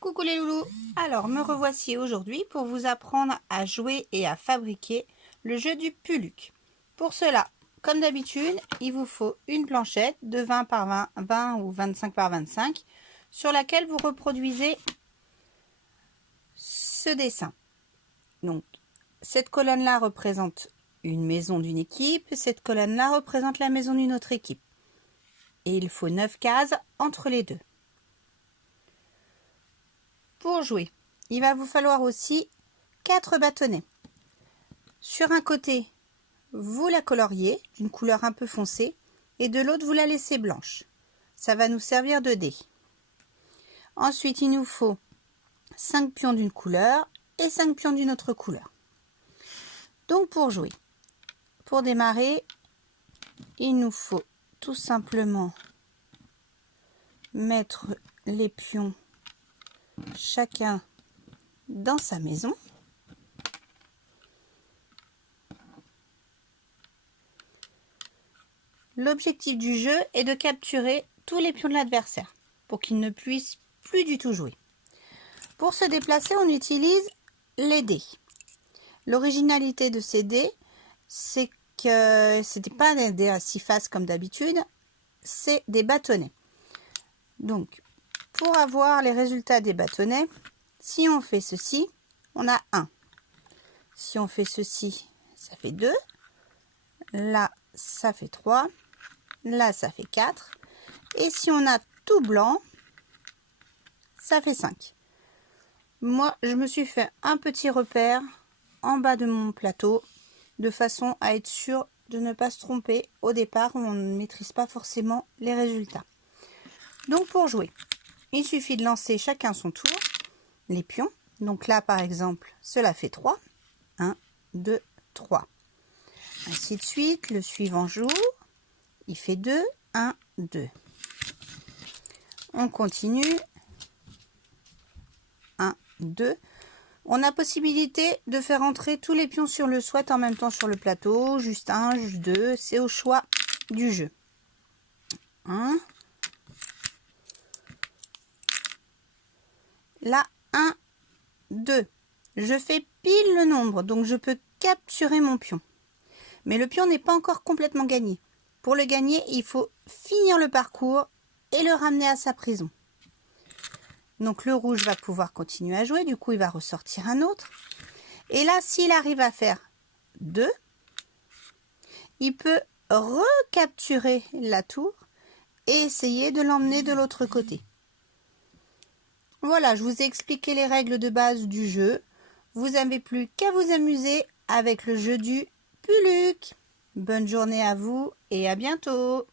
Coucou les loulous. Alors me revoici aujourd'hui pour vous apprendre à jouer et à fabriquer le jeu du Puluc. Pour cela, comme d'habitude, il vous faut une planchette de 20 par 20, 20 ou 25 par 25 sur laquelle vous reproduisez ce dessin. Donc cette colonne-là représente une maison d'une équipe, cette colonne-là représente la maison d'une autre équipe. Et il faut 9 cases entre les deux. Pour jouer, il va vous falloir aussi 4 bâtonnets. Sur un côté, vous la coloriez d'une couleur un peu foncée et de l'autre, vous la laissez blanche. Ça va nous servir de dés. Ensuite, il nous faut 5 pions d'une couleur et 5 pions d'une autre couleur. Donc pour jouer, pour démarrer, il nous faut tout simplement mettre les pions chacun dans sa maison. L'objectif du jeu est de capturer tous les pions de l'adversaire pour qu'il ne puisse plus du tout jouer. Pour se déplacer, on utilise les dés. L'originalité de ces dés, c'est que ce n'était pas des dés à 6 faces comme d'habitude, c'est des bâtonnets. Donc, pour avoir les résultats des bâtonnets, si on fait ceci, on a 1. Si on fait ceci, ça fait 2. Là, ça fait 3. Là, ça fait 4. Et si on a tout blanc, ça fait 5. Moi, je me suis fait un petit repère en bas de mon plateau, de façon à être sûr de ne pas se tromper au départ où on ne maîtrise pas forcément les résultats. Donc, pour jouer, il suffit de lancer chacun son tour, les pions. Donc là, par exemple, cela fait 3. 1, 2, 3. Ainsi de suite, le suivant joue. Il fait 2, 1, 2. On continue. 1, 2. On a possibilité de faire entrer tous les pions sur le souhait en même temps sur le plateau. Juste 1, juste 2. C'est au choix du jeu. 1. Là, 1, 2. Je fais pile le nombre, donc je peux capturer mon pion. Mais le pion n'est pas encore complètement gagné. Pour le gagner, il faut finir le parcours et le ramener à sa prison. Donc le rouge va pouvoir continuer à jouer, du coup il va ressortir un autre. Et là, s'il arrive à faire 2, il peut recapturer la tour et essayer de l'emmener de l'autre côté. Voilà, je vous ai expliqué les règles de base du jeu. Vous n'avez plus qu'à vous amuser avec le jeu du Puluc. Bonne journée à vous et à bientôt.